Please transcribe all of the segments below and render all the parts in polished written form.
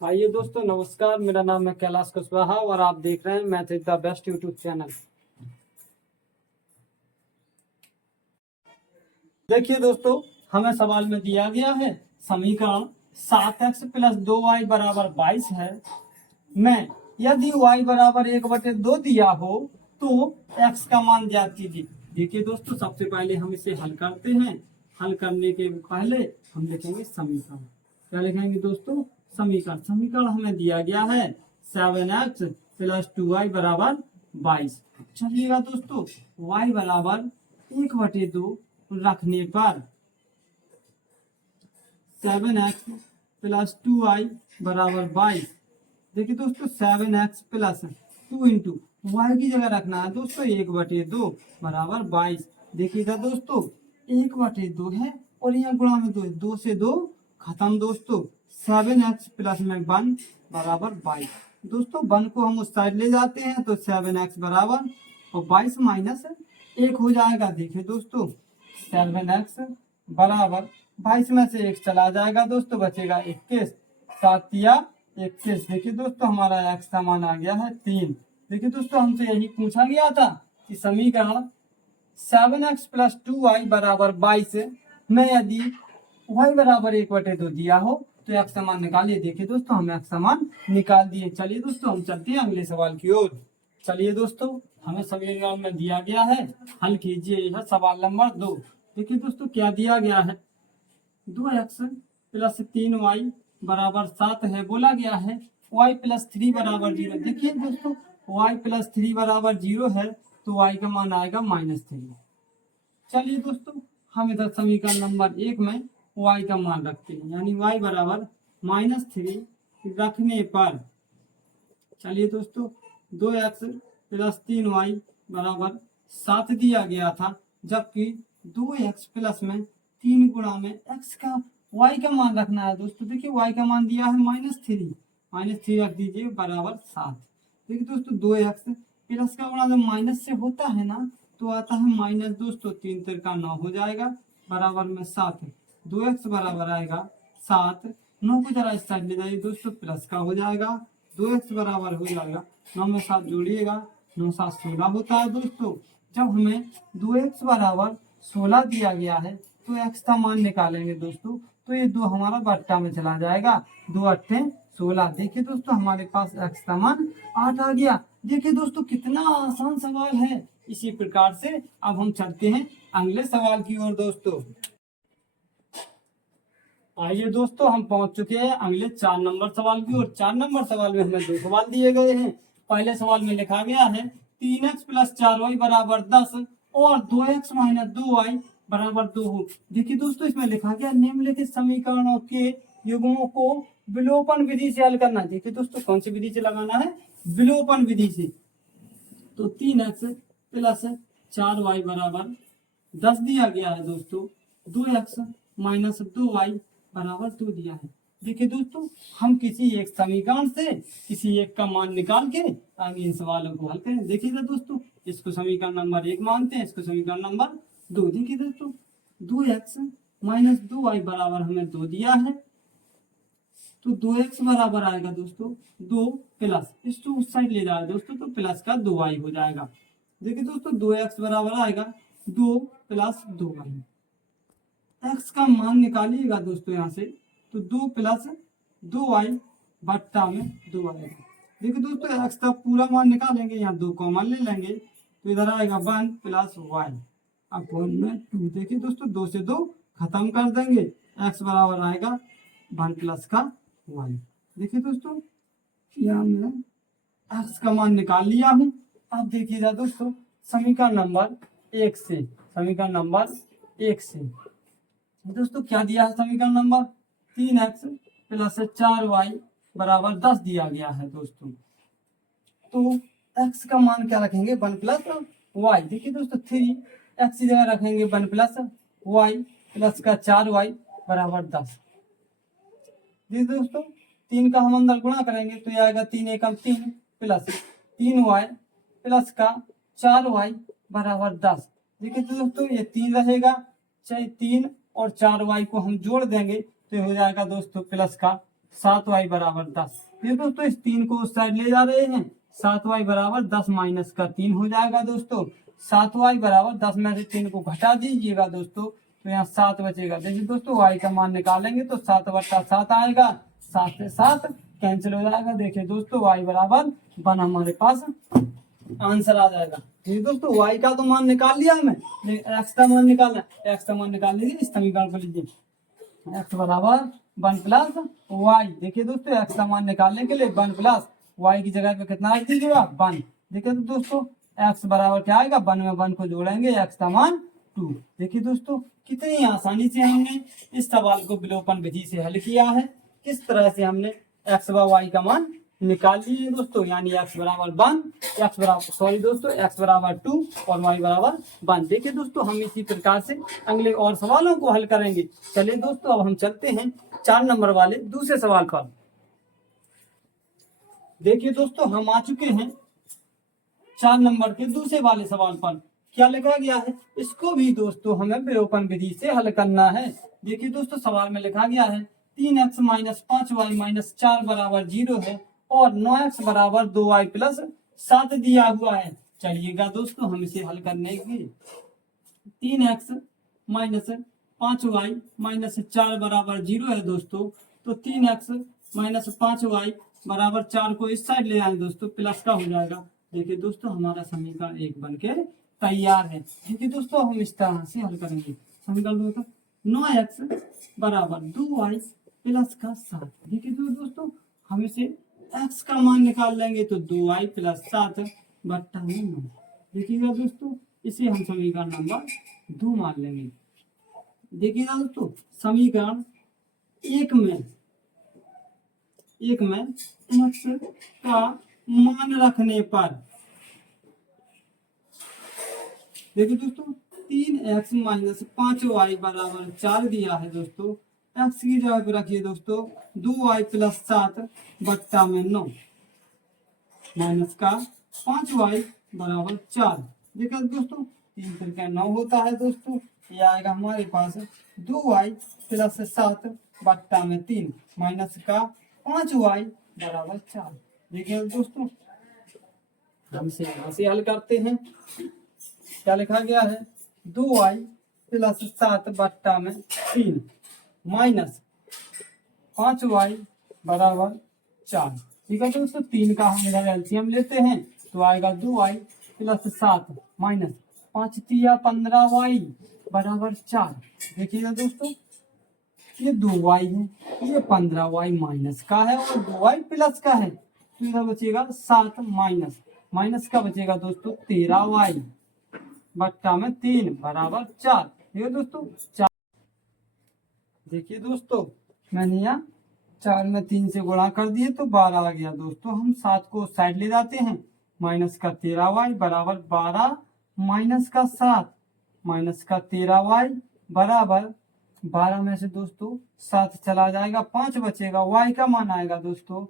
आइए दोस्तों, नमस्कार। मेरा नाम है कैलाश कुशवाहा और आप देख रहे हैं math is the best YouTube channel. देखिए दोस्तों, हमें सवाल में दिया गया है समीकरण 7x प्लस 2y बराबर 22 है। मैं यदि y बराबर 1/2 दिया हो तो x का मान ज्ञात कीजिए। देखिए दोस्तों, सबसे पहले हम इसे हल करते हैं। हल करने के पहले हम लिखेंगे समीकरण। क्या लिखेंगे दोस्तों? समीकरण। समीकरण हमें दिया गया है 7x प्लस 2y बराबर 22। चलिएगा दोस्तों, y बराबर 1/2 रखने पर 7x प्लस 2y बराबर 22। देखिए दोस्तों, 7x प्लस 2 इंटू वाई की जगह रखना है दोस्तों 1/2 बराबर 22। देखिएगा दोस्तों, 1/2 है और यहाँ गुणा में 2 है, 2 से 2 खत्म दोस्तों। 7x प्लस में 1 बराबर 22। दोस्तों 1 को हम उस साइड ले जाते हैं तो 7x बराबर और 22 माइनस 1 हो जाएगा। देखिए दोस्तों, 7x बराबर 22 में से 1 चला जाएगा दोस्तों, बचेगा 21। 7 या 21। देखिए दोस्तों, हमारा x का मान आ गया है 3। देखिए दोस्तों, हमसे यही पूछा गया था कि समीकरण 7x प्लस 2y बराबर 22 में यदि y बराबर 1/2 दिया हो तो x का मान निकालिए। देखिए दोस्तों, हम x का मान निकाल दिए। चलिए दोस्तों, हम चलते हैं अगले सवाल की ओर। चलिए दोस्तों, हमें समीकरण में दिया गया है, हल कीजिए। यह सवाल नंबर 2। देखिए दोस्तों, क्या दिया गया है? 2x प्लस 3y बराबर 7 है। बोला गया है y प्लस 3 बराबर 0। देखिए दोस्तों, y प्लस 3 बराबर 0 है तो y का मान आएगा -3। चलिए दोस्तों, हम इधर समीकरण नंबर 1 में y का मान रखते हैं, यानी y बराबर -3 रखने पर, चलिए दोस्तों, 2x प्लस 3y बराबर 7 दिया गया था, जबकि 2x प्लस में 3 गुणा में x का y का मान रखना है दोस्तों। देखिए y का मान दिया है -3 रख दीजिए बराबर 7। देखिए दोस्तों, 2x प्लस का गुणा जब माइनस से होता है ना तो आता है माइनस दोस्तों। 3 तिरका 9 हो जाएगा बराबर में 7। 2x बराबर आएगा 7। 9 को जरा इस साइड ले जाइए दोस्तों, प्लस का हो जाएगा। 2x बराबर हो जाएगा 9 में 7 जोड़िएगा, 9 7 16 होता है दोस्तों। जब हमें 2x बराबर 16 दिया गया है तो x का मान निकालेंगे दोस्तों, तो ये 2 हमारा बट्टा में चला जाएगा। 2 8 16। देखिए दोस्तों, हमारे पास x का मान 8 आ गया। देखिए दोस्तों, कितना आसान सवाल है। इसी प्रकार से अब हम चलते हैं अगले सवाल की ओर दोस्तों। आइए दोस्तों, हम पहुंच चुके हैं अगले 4 नंबर सवाल की ओर। 4 नंबर सवाल में हमें 2 सवाल दिए गए हैं। पहले सवाल में लिखा गया है 3x प्लस 4y बराबर 10 और 2x माइनस 2y बराबर 2 हो। देखिए दोस्तों, इसमें लिखा गया निम्नलिखित समीकरणों के युग्मों को विलोपन विधि से हल करना। देखिए दोस्तों, कौन सी विधि से लगाना है? विलोपन विधि से। तो 3x प्लस 4y बराबर 10 दिया गया है दोस्तों। 2x माइनस 2y बराबर 2 दिया है। देखिए दोस्तों, हम किसी एक समीकरण से किसी एक का मान निकाल के आगे इन सवालों को हल करें। देखिएगा दोस्तों, इसको समीकरण नंबर 1 मानते हैं, इसको समीकरण नंबर 2। देखिए दोस्तों, 2x माइनस 2y बराबर हमें 2 दिया है, तो 2x बराबर आएगा दोस्तों 2 प्लस, इसको उस साइड ले जाए दोस्तों तो प्लस का 2y हो जाएगा। देखिए दोस्तों, 2x बराबर आएगा 2 प्लस 2y। x का मान निकालिएगा दोस्तों यहाँ से, तो 2 प्लस 2y बट्टा में 2 आएगा। देखिए दोस्तों, x का पूरा मान निकालेंगे, यहाँ 2 कॉमन ले लेंगे तो इधर आएगा 1 प्लस y अपॉन में 2। देखिए दोस्तों, 2 से 2 खत्म कर देंगे, x बराबर आएगा 1 प्लस का y। देखिए दोस्तों, यहाँ मैं x का मान निकाल लिया हूँ। अब देखिएगा दोस्तों, समीकरण नंबर 1 से, समीकरण नंबर 1 से दोस्तों क्या दिया है? समीकरण नंबर 3x प्लस 4y बराबर 10 दिया गया है दोस्तों। तो x का मान क्या रखेंगे? 1 प्लस y। देखिए दोस्तों, 3x की जगह रखेंगे 1 प्लस y प्लस का 4y बराबर 10। देखिए दोस्तों, 3 का हम अंदर गुणा करेंगे तो ये आएगा 3 एकम 3 प्लस 3y प्लस का 4y बराबर 10। देखिए दोस्तों, ये 3 रहेगा, चाहे 3 और 4y को हम जोड़ देंगे तो हो जाएगा दोस्तों प्लस का 7y बराबर 10। ये दोस्तों इस 3 को उस साइड ले जा रहे हैं, 7y बराबर 10 माइनस का 3 हो जाएगा दोस्तों। 7y बराबर 10 में से 3 को घटा दीजिएगा दोस्तों, तो यहाँ 7 बचेगा। देखिए दोस्तों y का मान निकालेंगे तो 7 बटा 7 आएगा, 7 से 7 कैंसिल हो जाएगा। देखिए दोस्तों y बराबर 1 हमारे पास आंसर आ जाएगा। ये दोस्तों y का तो मान निकाल लिया हमें, x का मान निकालना है। x का मान निकाल लीजिए, इस समीकरण को लीजिए, x बराबर 1 प्लस y। देखिए दोस्तों x का मान निकालने के लिए 1 प्लस y की जगह पे कितना रख दीजिएगा 1। देखिए तो दोस्तों x बराबर क्या आएगा, 1 में 1 को जोड़ेंगे, x का मान 2। देखिए दोस्तों कितनी आसानी से हमने इस सवाल को विलोपन विधि से हल किया है, किस तरह से हमने x व y का मान निकाल लिए दोस्तों। यानी x बराबर 1, x बराबर 2 और y बराबर 1। देखिए दोस्तों हम इसी प्रकार से अगले और सवालों को हल करेंगे। चलिए दोस्तों अब हम चलते हैं 4 नंबर वाले दूसरे सवाल पर। देखिए दोस्तों हम आ चुके हैं 4 नंबर के दूसरे वाले सवाल पर। क्या लिखा गया है, इसको भी दोस्तों हमें विलोपन विधि से हल करना है। देखिए दोस्तों सवाल में लिखा गया है 3x माइनस 5y माइनस 4 बराबर 0 है और 9x बराबर 2y प्लस 7 दिया हुआ है। चलिएगा दोस्तों हम इसे हल करने के 3x माइनस 5y माइनस 4 बराबर 0 है दोस्तों, तो 3x माइनस 5y बराबर 4 को इस साइड ले आए दोस्तों, प्लस का हो जाएगा। देखिए दोस्तों हमारा समीकरण 1 बनके तैयार है। देखिए दोस्तों हम इस तरह से हल करेंगे। समीकरण 2 का 9x बराबर 2y प्लस का 7। देखिए तो दोस्तों हम इसे x का मान निकाल लेंगे तो 2y प्लस 7 बट्टा में 9। देखिएगा दोस्तों इसे हम समीकरण नंबर 2 मान लेंगे। देखिएगा दोस्तों समीकरण 1 में x का मान रखने पर, देखिए दोस्तों 3x माइनस 5y बराबर 4 दिया है दोस्तों, x की जगह पे रखिए दोस्तों 2y प्लस 7 बट्टा में 9 माइनस का 5y बराबर 4। देखिए दोस्तों 3 करके 9 होता है दोस्तों, ये आएगा हमारे पास 2y प्लस 7 बट्टा में 3 माइनस का 5y बराबर 4। देखिए दोस्तों हम इसे यहाँ से हल करते हैं। क्या लिखा गया है 2y प्लस 7 बट्टा में 3 माइनस 5y बराबर 4। ठीक है दोस्तों 3 का हम इधर एलसीएम लेते हैं तो आएगा 2y प्लस 7 माइनस 5 तिया 15y बराबर 4। देखिएगा दोस्तों ये 2y है, ये 15y माइनस का है और 2y प्लस का है, तो इधर बचेगा 7 माइनस का बचेगा दोस्तों 13y बट्टा में 3 बराबर 4। देखिए दोस्तों 4। देखिए दोस्तों मैंने यहाँ 4 में 3 से गुणा कर दिए तो 12 आ गया दोस्तों। हम 7 को साइड ले जाते हैं, माइनस का 13y बराबर 12 माइनस का 7 माइनस का 13y बराबर 12 में से दोस्तों 7 चला जाएगा, 5 बचेगा। y का मान आएगा दोस्तों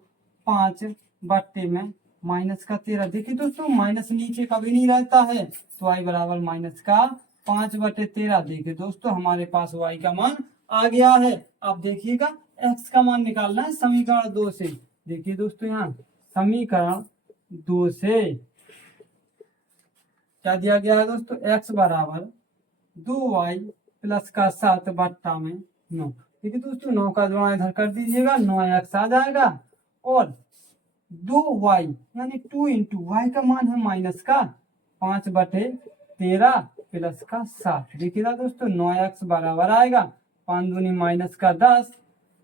5 बट्टे में माइनस का 13। देखिए दोस्तों माइनस नीचे कभी नहीं रहता है, तो y बराबर माइनस का 5 बटे 13। देखिए दोस्तों हमारे पास y का मान आ गया है। अब देखिएगा x का मान निकालना है समीकरण 2 से। देखिए दोस्तों यहाँ समीकरण 2 से क्या दिया गया है दोस्तों, x बराबर 2y प्लस का 7 बट्टा में 9। देखिए दोस्तों 9 का गुणा इधर कर दीजिएगा, 9x आ जाएगा और 2y यानी 2 इंटू वाई का मान है माइनस का 5 बटे 13 प्लस का 7। देखिएगा दोस्तों 9x बराबर आएगा 5 दूनी माइनस का 10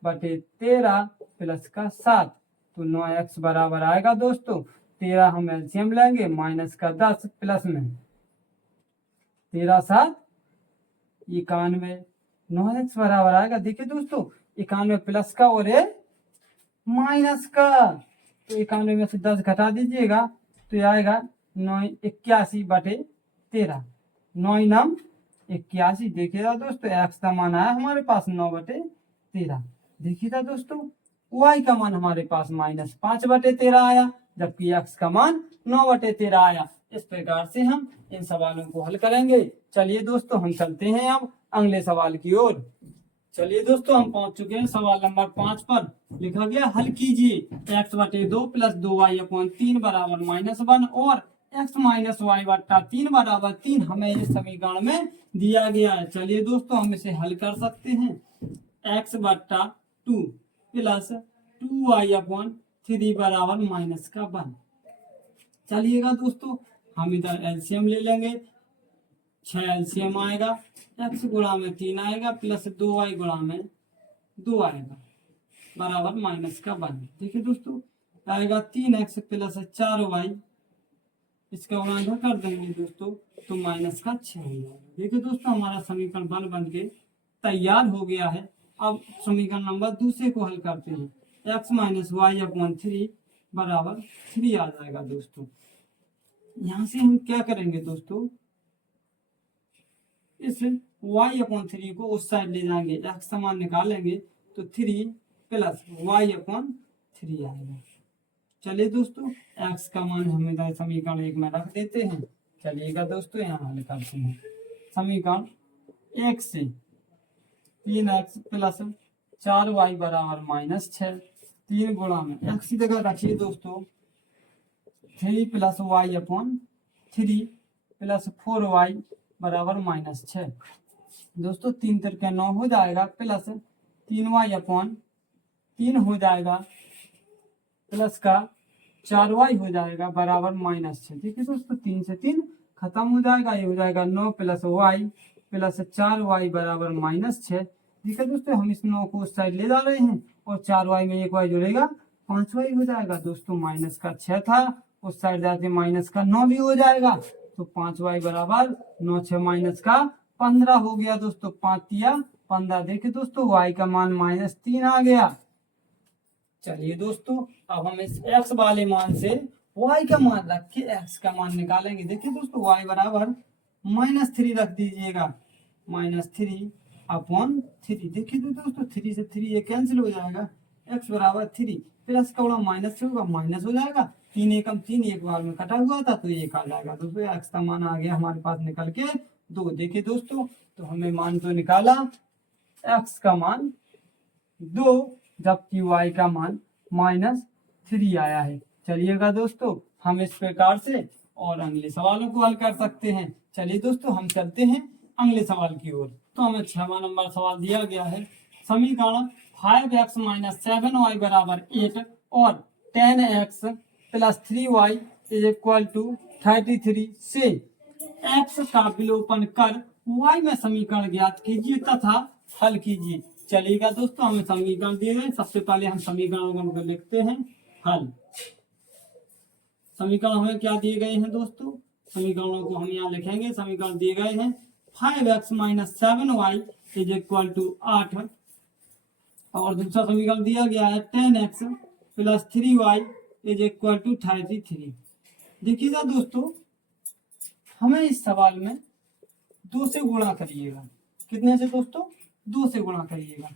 बटे 13 प्लस का 7, तो 9x बराबर आएगा दोस्तों 13 हम एलसीएम लेंगे, माइनस का 10 प्लस में 13 7 91, 9x बराबर आएगा। देखिए दोस्तों 91 प्लस का और माइनस का, तो 91 में से 10 घटा दीजिएगा तो ये आएगा 81 बटे 13, 9 नम 81। देखिएगा दोस्तों x का मान आया हमारे पास 9 बटे 13। देखिएगा दोस्तों y का मान हमारे पास माइनस 5 बटे 13 आया, जबकि x का मान 9 बटे 13 आया। इस प्रकार से हम इन सवालों को हल करेंगे। चलिए दोस्तों हम चलते हैं अब अगले सवाल की ओर। चलिए दोस्तों, हम पहुंच चुके हैं सवाल नंबर 5 पर। लिखा गया हल कीजिए x बटे 2 प्लस 2y अपॉन 3 बराबर -1 और x माइनस वाई बट्टा 3 बराबर 3 हमें इस समीकरण में दिया गया है। चलिए दोस्तों, हम इसे हल कर सकते हैं। x बट्टा 2 प्लस 2y अपॉन 3 बराबर -1। चलिएगा दोस्तों, हम इधर एलसीएम ले लेंगे। 6 एलसीएम आएगा, x गुणा में 3 आएगा प्लस 2y गुणा में 2 आएगा बराबर -1। देखिए दोस्तों, आएगा 3x प्लस 4y, इसका गुणा कर देंगे दोस्तों तो -6 हो जाएगा। देखिए दोस्तों, हमारा समीकरण बन के तैयार हो गया है। अब समीकरण नंबर दूसरे को हल करते हैं। x माइनस वाई अपॉन 3 बराबर 3 आ जाएगा दोस्तों। यहाँ से हम क्या करेंगे दोस्तों, इस y अपॉन 3 को उस साइड ले जाएंगे, x समान निकालेंगे तो 3 प्लस y अपॉन 3 आएगा। चलिए दोस्तों, x का मान हम इधर समीकरण 1 में रख देते हैं। चलिएगा दोस्तों, यहाँ हल करते हैं। समीकरण 1 से 3x प्लस 4y बराबर -6, 3 गुणा में x की जगह रखिए दोस्तों 3 plus Y upon 3 plus 4y बराबर -6। दोस्तों 3 तिरके 9 हो जाएगा प्लस 3y अपॉन 3 हो जाएगा प्लस का 4y हो जाएगा बराबर -6। ठीक है दोस्तों, 3 से 3 खत्म हो जाएगा, ये हो जाएगा 9 प्लस y प्लस 4y बराबर -6। ठीक है दोस्तों, हम इस 9 को उस साइड ले जा रहे हैं और 4y में एक y जुड़ेगा 5y हो जाएगा दोस्तों। -6 था, उस साइड जाते -9 भी हो जाएगा तो 5y बराबर 9 6 -15 हो गया दोस्तों। 5 तिया 15। देखिए दोस्तों, y का मान -3 आ गया। चलिए दोस्तों, अब हम इस x वाले मान से y का मान रख के x का मान निकालेंगे। देखिए दोस्तों, y बराबर -3 रख दीजिएगा, -3 अपॉन 3। देखिए दोस्तों, 3 से 3 ये कैंसिल हो जाएगा, x बराबर 3 प्लस का बड़ा माइनस से होगा, माइनस हो जाएगा। 3 एकम 3 एक बार में कटा हुआ था तो 1 आ जाएगा दोस्तों। x का मान आ गया हमारे पास निकल के 2। देखिए दोस्तों, तो हमने मान तो निकाला, x का मान 2 जबकि y का मान -3 आया है। चलिएगा दोस्तों, हम इस प्रकार से और अगले सवालों को हल कर सकते हैं। चलिए दोस्तों, हम चलते हैं अगले सवाल की ओर। तो हमें 6वां नंबर सवाल दिया गया है। समीकरण 5x - 7y बराबर 8 और 10x plus 3y is equal to 33 से x का विलोपन कर y में समीकरण ज्ञात कीजिए तथा हल कीजिए। चलिएगा दोस्तों, हमें समीकरण दिए गए, सबसे पहले हम समीकरणों को लिखते हैं हल। समीकरण हमें क्या दिए गए हैं दोस्तों, समीकरणों को हम यहाँ लिखेंगे। समीकरण दिए गए हैं 5x - 7y is equal to 8 और दूसरा समीकरण दिया गया है 10x plus 3y is equal to 33। देखिएगा दोस्तों, हमें इस सवाल में 2 से गुणा करिएगा। कितने से दोस्तों, 2 से गुणा करिएगा।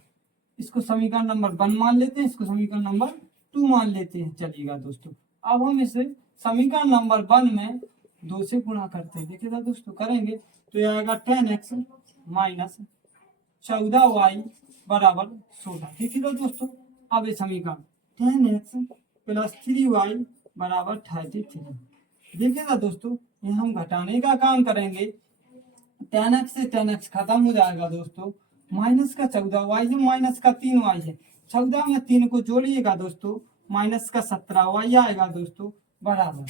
इसको समीकरण नंबर 1 मान लेते हैं, इसको समीकरण नंबर 2 मान लेते हैं। चलिएगा दोस्तों, अब हम इसे समीकरण नंबर 1 में 2 से गुणा करते हैं। देखिएगा दोस्तों, करेंगे तो यह आएगा 10x माइनस 14y बराबर 16। देखिएगा दोस्तों, अब ये समीकरण 10x प्लस 3y बराबर 33। देखिएगा दोस्तों, ये हम घटाने का काम करेंगे। 10x से 10x खत्म हो जाएगा दोस्तों, माइनस का 14y है, माइनस का 3y है। 14 में 3 को जोड़िएगा दोस्तों, माइनस का 17y आएगा दोस्तों बराबर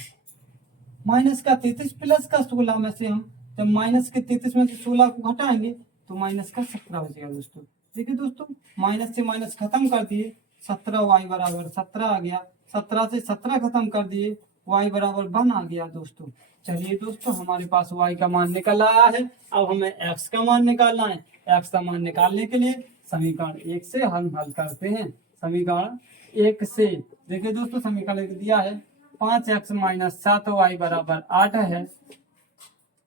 माइनस का 33 प्लस का 16 में से हम जब माइनस के 33 में से 16 को घटाएंगे तो माइनस का 17 बचेगा दोस्तों। देखिए दोस्तों, माइनस से माइनस खत्म कर दिए, 17y बराबर 17 आ गया। 17 से 17 खत्म कर दिए, y बराबर 1 आ गया दोस्तों। चलिए दोस्तों, हमारे पास y का मान निकल आया है। अब हमें x का मान निकालना है। x का मान निकालने के लिए समीकरण 1 से हम हल करते हैं। समीकरण 1 से देखिए दोस्तों, समीकरण 1 दिया है 5x - 7y बराबर 8 है।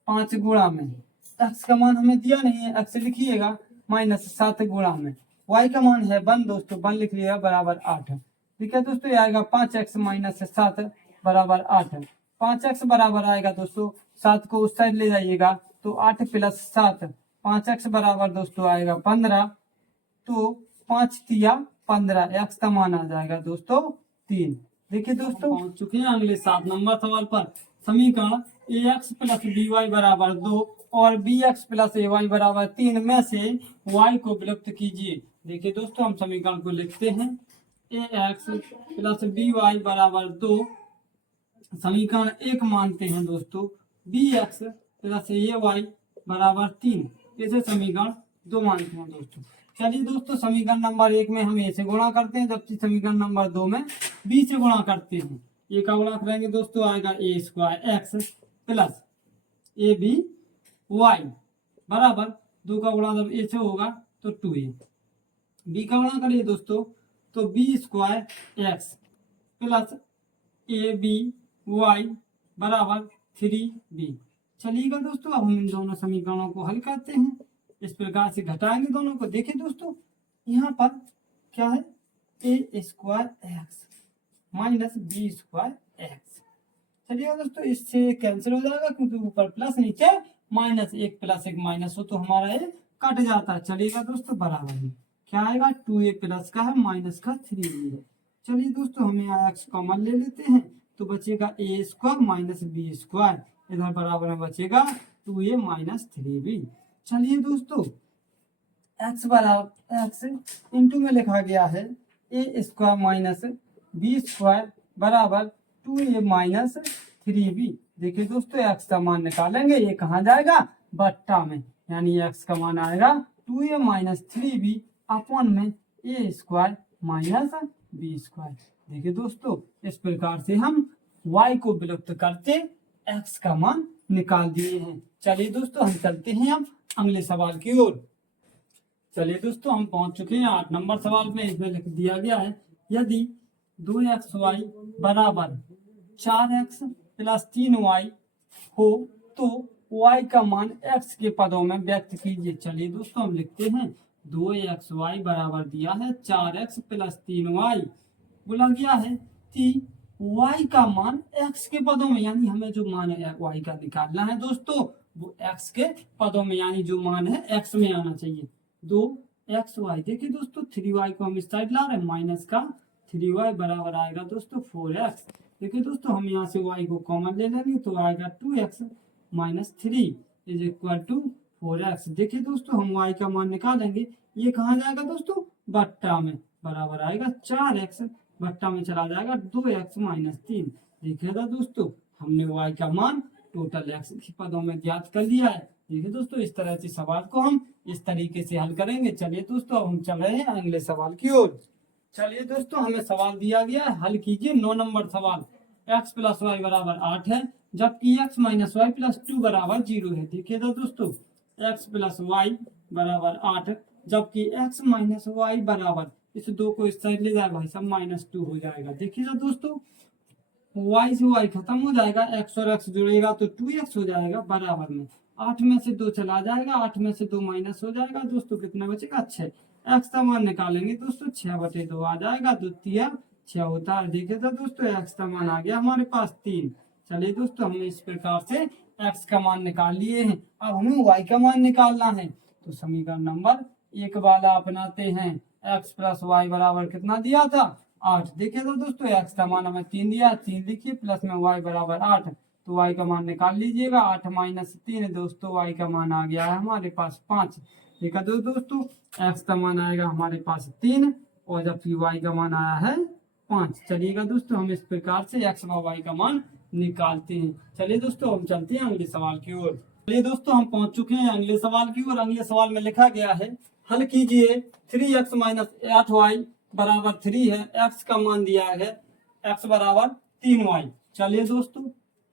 5 गुणा में x का मान हमें दिया नहीं है, x लिखिएगा -7 गुणा में y का मान है 1 दोस्तों, 1 लिख लिएगा बराबर 8। ठीक है दोस्तों, ये आएगा 5x - 7 बराबर 8। 5x बराबर आएगा दोस्तों, 7 को उस साइड ले जाइएगा तो 8 प्लस 7 5x बराबर दोस्तों आएगा 15 तो 5 तिया 15, एक्स का मान आ जाएगा दोस्तों 3। देखिए दोस्तों पहुंच चुके हैं अगले 7 नंबर सवाल पर। समीकरण ए एक्स प्लस बी वाई बराबर 2 और बी एक्स प्लस ए वाई बराबर 3 में से वाई को विलुप्त कीजिए। देखिए दोस्तों हम समीकरण को लिखते हैं, ए एक्स प्लस बी वाई बराबर 2 समीकरण 1 मानते हैं दोस्तों, बी एक्स प्लस ए वाई बराबर 3 इसे समीकरण 2 मानते हैं दोस्तों। चलिए दोस्तों समीकरण नंबर 1 में हम ए से गुणा करते हैं, जबकि समीकरण नंबर 2 में बी से गुणा करते हैं। ए का गुणा करेंगे दोस्तों, आएगा A square X plus A B Y बराबर 2 का गुणा जब ए से होगा तो 2a। बी का गुणा करिए दोस्तों तो B square X plus A B Y बराबर 3b। चलिएगा दोस्तों अब हम इन दोनों समीकरणों को हल करते हैं, इस प्रकार से घटाएंगे दोनों को। देखिए दोस्तों यहाँ पर क्या है, A square X minus B square X. चलिए दोस्तों इससे कैंसिल हो जाएगा क्योंकि ऊपर प्लस नीचे माइनस, एक प्लस एक माइनस हो तो हमारा ये कट जाता है। चलिएगा दोस्तों बराबर में क्या आएगा, 2a प्लस का है माइनस का 3b है। चलिए दोस्तों हम यहाँ एक्स कॉमन ले लेते हैं तो बचेगा ए स्क्वायर माइनस बी स्क्वायर, इधर बराबर में बचेगा 2a माइनस 3b। चलिए दोस्तों एक्स बराबर एक्स इंटू में लिखा गया है A square minus B square बराबर 2a माइनस 3b। देखिए दोस्तों एक्स का मान निकालेंगे, ये कहाँ जाएगा, बट्टा में, यानी एक्स का मान आएगा 2a माइनस 3b अपॉन में ए स्क्वायर माइनस बी स्क्वायर। देखिए दोस्तों इस प्रकार से हम y को विलुप्त करके x का मान निकाल दिए हैं। चलिए दोस्तों हम चलते हैं अब अगले सवाल की ओर। चलिए दोस्तों हम पहुंच चुके हैं 8 नंबर सवाल में। इसमें लिख दिया गया है, यदि 2xy बराबर 4x प्लस 3y हो तो y का मान x के पदों में व्यक्त कीजिए। चलिए दोस्तों हम लिखते हैं 2xy बराबर दिया है 4x प्लस 3y, बोला गया है कि y का मान x के पदों में, यानी हमें जो मान है y का निकालना है दोस्तों वो x के पदों में, यानी जो मान है x में आना चाहिए। 2xy, देखिए दोस्तों 3y को हम इस साइड ला रहे हैं, माइनस का 3y बराबर आएगा दोस्तों 4x। देखिए दोस्तों हम यहाँ से y को कॉमन ले लेंगे तो आएगा 2x minus 3 is equal to 4x। देखिए दोस्तों हम y का मान निकालेंगे, ये कहाँ जाएगा दोस्तों, बट्टा में, बराबर आएगा 4x, बट्टा में चला जाएगा 2x माइनस 3। देखिएगा दोस्तों हमने y का मान टोटल x के पदों में ज्ञात कर लिया है। देखिए दोस्तों इस तरह से सवाल को हम इस तरीके से हल करेंगे। चलिए दोस्तों हम चल रहे हैं अगले सवाल की ओर। चलिए दोस्तों हमें सवाल दिया गया है, हल कीजिए 9 नंबर सवाल। x प्लस वाई बराबर 8 है, जबकि x माइनस वाई प्लस 2 बराबर 0 है। देखिएगा दोस्तों x प्लस वाई बराबर 8, जबकि x माइनस वाई बराबर, इस 2 को इस साइड ले जाए भाई सब, माइनस 2 हो जाएगा। देखिएगा दोस्तों y से y खत्म हो जाएगा, x और x जुड़ेगा तो 2x हो जाएगा, बराबर में 8 में से 2 चला जाएगा, 8 में से 2 माइनस हो जाएगा दोस्तों, कितना बचेगा 6। x का मान निकालेंगे दोस्तों 6/2 आ जाएगा, द्वितीय 6 होता है। देखिए तो दोस्तों x का मान आ गया हमारे पास 3। चलिए दोस्तों हमने इस प्रकार से x का मान निकाल लिए हैं। अब हमें y का मान निकालना है तो समीकरण नंबर 1 वाला अपनाते हैं। x प्लस वाई बराबर कितना दिया था, 8। देखिए तो दोस्तों x का मान हमें 3 दिया, 3 लिखिए, प्लस में y बराबर 8, तो y का मान निकाल लीजिएगा। 8 माइनस 3 दोस्तों y का मान आ गया है हमारे पास 5। देखा दोस्तों x का मान आएगा हमारे पास 3 और जबकि y का मान आया है 5। चलिएगा दोस्तों हम इस प्रकार से x व y का मान निकालते हैं। चलिए दोस्तों हम चलते हैं अगले सवाल की ओर। चलिए दोस्तों हम पहुंच चुके हैं अगले सवाल की ओर। अगले सवाल में लिखा गया है, हल कीजिए 3x माइनस 8y बराबर 3 है, x का मान दिया है x बराबर 3y। चलिए दोस्तों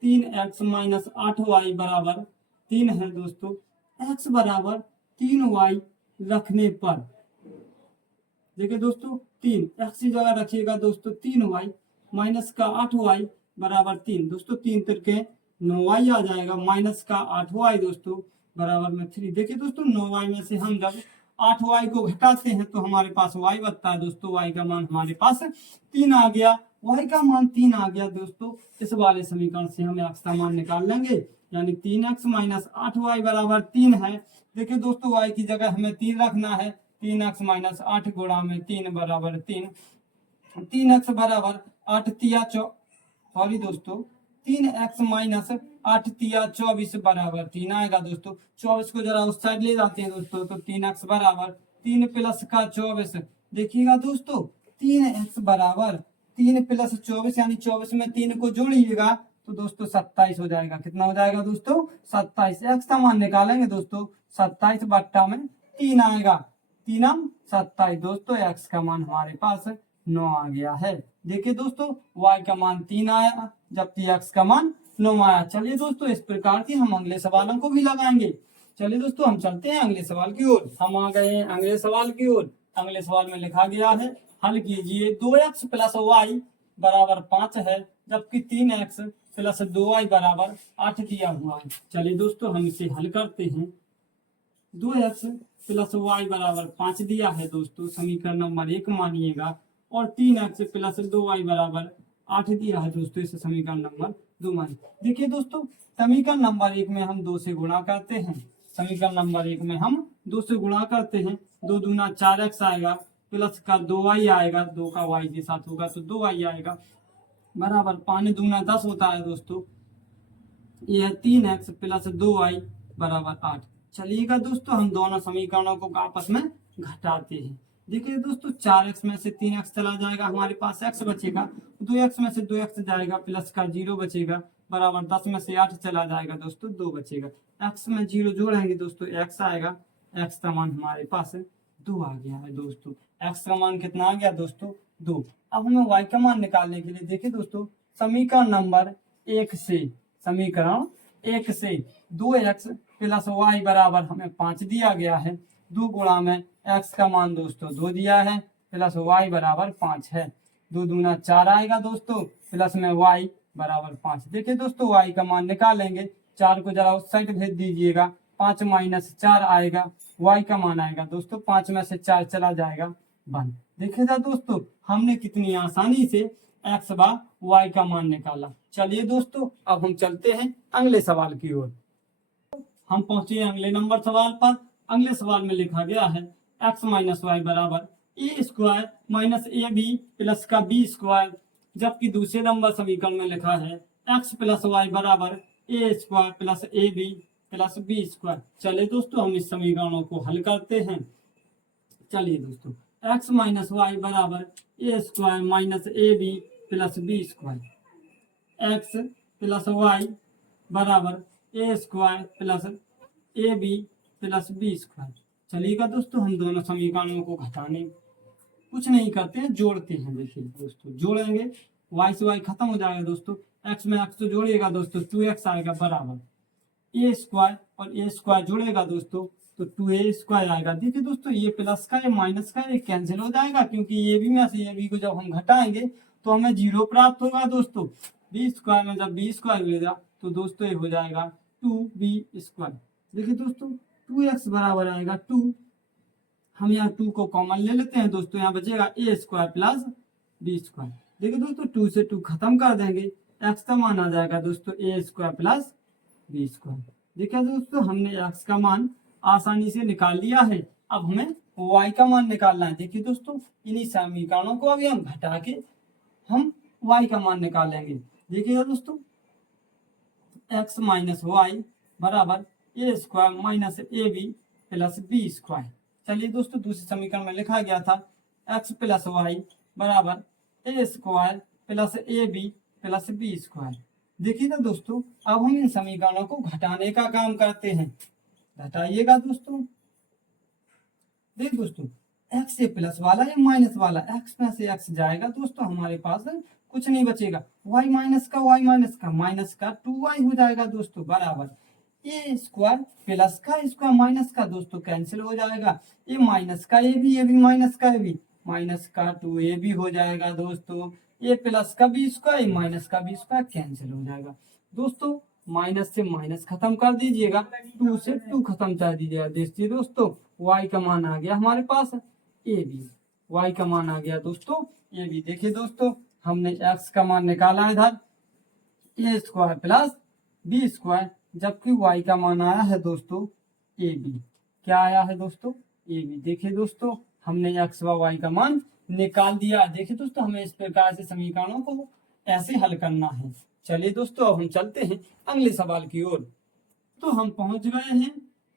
3x माइनस 8y बराबर 3 है दोस्तों, x बराबर 3y रखने पर, देखिए दोस्तों 3 x की जगह रखिएगा दोस्तों 3y माइनस का 8y बराबर 3। दोस्तों 3 तिरके 9y आ जाएगा, माइनस का 8y दोस्तों बराबर में 3। देखिए दोस्तों 9y में से हम जब 8y को घटाते हैं तो हमारे पास y बचता है दोस्तों, y का मान हमारे पास 3 आ गया, y का मान 3 आ गया दोस्तों। इस वाले समीकरण से हम x का मान निकाल लेंगे, यानी 3x माइनस 8y बराबर 3 है। देखिए दोस्तों y की जगह हमें 3 रखना है, 3x माइनस 8 गुणा में 3 बराबर 3, 3x बराबर 8 तिया सॉरी दोस्तों 3x माइनस 8 तिया 24 बराबर 3 आएगा दोस्तों। 24 को जरा उस साइड ले जाते हैं दोस्तों, तो 3x बराबर 3 प्लस का 24, देखिएगा दोस्तों 3x बराबर 3 प्लस 24 यानी 24 में 3 को जोड़िएगा तो दोस्तों 27 हो जाएगा। कितना हो जाएगा दोस्तों? 27। एक्स का मान निकालेंगे दोस्तों, 27 बट्टा में 3 आएगा, 3 27 दोस्तों, एक्स का मान हमारे पास 9 आ गया है। देखिए दोस्तों y का मान 3 आया जबकि x का मान 9 आया। चलिए दोस्तों इस प्रकार की हम अगले सवालों को भी लगाएंगे। चलिए दोस्तों हम चलते हैं अगले सवाल की ओर। हम आ गए हैं अगले सवाल की ओर। अगले सवाल में लिखा गया है, हल कीजिए 2x प्लस वाई बराबर 5 है जबकि 3x प्लस 2y बराबर 8 दिया हुआ है। चलिए दोस्तों हम इसे हल करते हैं। 2x प्लस वाई बराबर 5 दिया है दोस्तों, समीकरण नंबर 1 मानिएगा, और 3x प्लस 2y बराबर 8 दिया है दोस्तों, इसे समीकरण नंबर 2 मानिए। देखिए दोस्तों समीकरण नंबर 1 में हम 2 से गुणा करते हैं, समीकरण नंबर 1 में हम 2 से गुणा करते हैं, 2 दूना 4x आएगा प्लस का 2y आएगा, 2 का y के साथ होगा तो 2y आएगा, बराबर 5 दूना 10 होता है दोस्तों, यह 3x प्लस 2y बराबर 8। चलिएगा दोस्तों हम दोनों समीकरणों को आपस में घटाते हैं। देखिए दोस्तों 4x में से 3x चला जाएगा, हमारे पास x बचेगा, 2x में से 2x जाएगा प्लस का 0 बचेगा, बराबर 10 में से 8 चला जाएगा दोस्तों, 2 बचेगा, x में 0 जोड़ेंगे दोस्तों x आएगा, x का मान हमारे पास 2 आ गया है दोस्तों। x का मान कितना आ गया दोस्तों? 2। अब हमें y का मान निकालने के लिए देखिए दोस्तों समीकरण नंबर 1 से, समीकरण 1 से 2x प्लस वाई बराबर हमें 5 दिया गया है, 2 गुणा में x का मान दोस्तों 2 दिया है प्लस y बराबर 5 है, 2 दूना 4 आएगा दोस्तों प्लस में y बराबर 5। देखिए दोस्तों y का मान निकालेंगे, 4 को जरा उस साइड भेज दीजिएगा, 5 माइनस 4 आएगा, y का मान आएगा दोस्तों 5 में से 4 चला जाएगा 1। देखिएगा दोस्तों हमने कितनी आसानी से x व y का मान निकाला। चलिए दोस्तों अब हम चलते हैं अगले सवाल की ओर। हम पहुंचे अगले नंबर सवाल पर। अगले सवाल में लिखा गया है x माइनस वाई बराबर A square minus A B plus का बी स्क्वायर, जबकि दूसरे नंबर समीकरण में लिखा है x प्लस वाई बराबर A square plus A B plus B square. चलिए दोस्तों हम इस समीकरणों को हल करते हैं। चलिए दोस्तों x माइनस वाई बराबर A square minus A B plus B square, x plus Y बराबर A square plus A B plus B square. चलिएगा दोस्तों हम दोनों समीकरणों को घटाने कुछ नहीं करते हैं, जोड़ते हैं। देखिए दोस्तों जोड़ेंगे, y से y खत्म हो जाएगा दोस्तों, x में x तो जोड़िएगा दोस्तों 2x आएगा बराबर ए स्क्वायर और ए स्क्वायर जोड़ेगा दोस्तों तो 2a स्क्वायर आएगा। देखिए दोस्तों ये प्लस का ये माइनस का ये कैंसिल हो जाएगा, क्योंकि ये भी में से ये भी को जब हम घटाएंगे तो हमें 0 प्राप्त होगा दोस्तों। बी स्क्वायर में जब बी स्क्वायर मिलेगा तो दोस्तों ये हो जाएगा 2b स्क्वायर। देखिए दोस्तों 2x बराबर आएगा 2, हम यहाँ 2 को कॉमन ले लेते हैं दोस्तों, यहाँ बचेगा ए स्क्वायर प्लस बी स्क्वायर। देखिए दोस्तों 2 से 2 खत्म कर देंगे, x का मान आ जाएगा दोस्तों ए स्क्वायर प्लस बी स्क्वायर। देखिए दोस्तों हमने x का मान आसानी से निकाल लिया है, अब हमें y का मान निकालना है। देखिए दोस्तों इन्हीं समीकरणों को अभी हम घटा के हम y का मान निकालेंगे। देखिएगा दोस्तों x माइनस वाई बराबर A square minus A B plus B square. चलिए दोस्तों दूसरे समीकरण में लिखा गया था x प्लस वाई बराबर A square plus A B plus B square. देखिएगा दोस्तों अब हम इन समीकरणों को घटाने का काम करते हैं। घटाइएगा दोस्तों, देख दोस्तों x से प्लस वाला या माइनस वाला, x में से x जाएगा दोस्तों, हमारे पास कुछ नहीं बचेगा, y माइनस का 2y हो जाएगा दोस्तों बराबर ए स्क्वायर प्लस का स्क्वायर माइनस का दोस्तों कैंसिल हो जाएगा, ये माइनस का ए भी माइनस का ए भी, माइनस का 2ab हो जाएगा दोस्तों, ये प्लस का बी स्क्वायर माइनस का बी स्क्वायर कैंसिल हो जाएगा दोस्तों। माइनस से माइनस खत्म कर दीजिएगा, 2 से 2 खत्म कर दीजिएगा। देखिए दोस्तों y का मान आ गया हमारे पास ए बी, y का मान आ गया दोस्तों ए बी। देखिए दोस्तों हमने x का मान निकाला इधर ए स्क्वायर प्लस बी स्क्वायर, जबकि y का मान आया है दोस्तों ए बी। क्या आया है दोस्तों? A B. देखिए दोस्तों हमने एक्स व वाई का मान निकाल दिया। देखिए दोस्तों हमें इस प्रकार से समीकरणों को ऐसे हल करना है। चलिए दोस्तों अब हम चलते हैं अगले सवाल की ओर। तो हम पहुंच गए हैं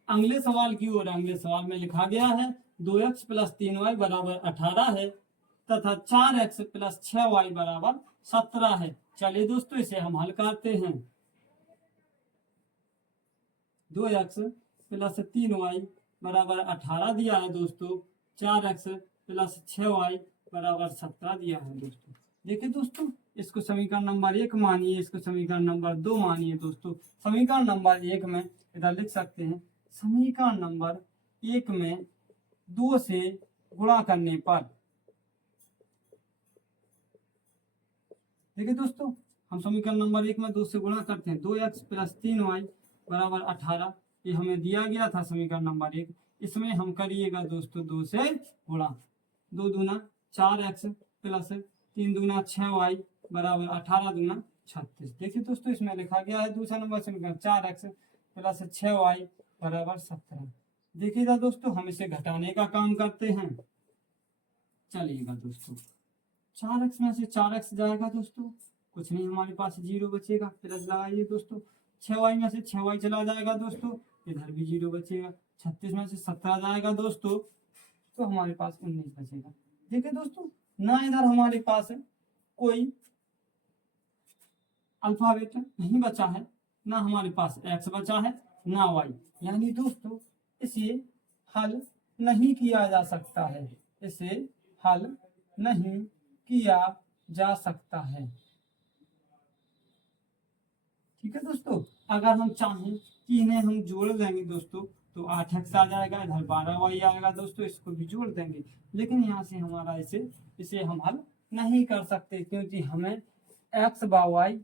अगले सवाल की ओर। अगले सवाल में लिखा गया है 2x प्लस 3y बराबर 18 है तथा 4x प्लस 6y बराबर 17 है। चलिए दोस्तों इसे हम हल करते हैं। 2x प्लस 3y बराबर 18 दिया है दोस्तों, 4x प्लस 6y बराबर 17 दिया है दोस्तों। देखिए दोस्तों इसको समीकरण नंबर 1 मानिए, इसको समीकरण नंबर 2 मानिए दोस्तों। समीकरण नंबर 1 में इधर लिख सकते हैं, समीकरण नंबर 1 में 2 से गुणा करने पर, देखिए दोस्तों हम समीकरण नंबर 1 में 2 से गुणा करते हैं। 2x प्लस 3y बराबर 18, ये हमें दिया गया था समीकरण नंबर 1। इसमें हम करिएगा दोस्तों 2 से गुणा, 2 दूना 4x प्लस 3 दूना 6y बराबर 18 दूना 36। देखिए दोस्तों इसमें लिखा गया है दूसरा नंबर समीकरण 4x प्लस 6y बराबर 17। देखिएगा दोस्तों हम इसे घटाने का काम करते हैं। चलिएगा दोस्तों 4x में से 4x जाएगा दोस्तों, कुछ नहीं हमारे पास 0 बचेगा। प्लस लगाइए दोस्तों, 6y में से 6y चला जाएगा दोस्तों, इधर भी 0 बचेगा। 36 में से 17 जाएगा दोस्तों, तो हमारे पास 19 बचेगा। देखिए दोस्तों ना इधर हमारे पास कोई अल्फाबेट नहीं बचा है, ना हमारे पास x बचा है ना y, यानी दोस्तों इसे हल नहीं किया जा सकता है, इसे हल नहीं किया जा सकता है। ठीक है दोस्तों, अगर हम चाहें कि इन्हें हम जोड़ देंगे दोस्तों तो 8x आ जाएगा, इधर 12y आएगा दोस्तों, इसको भी जोड़ देंगे। लेकिन यहाँ से हमारा इसे हम हल नहीं कर सकते क्योंकि हमें x व y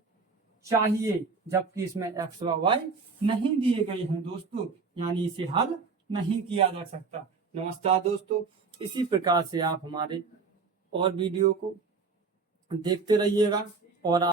चाहिए, जबकि इसमें x व y नहीं दिए गए हैं दोस्तों, यानी इसे हल नहीं किया जा सकता। नमस्कार दोस्तों, इसी प्रकार से आप हमारे और वीडियो को देखते रहिएगा और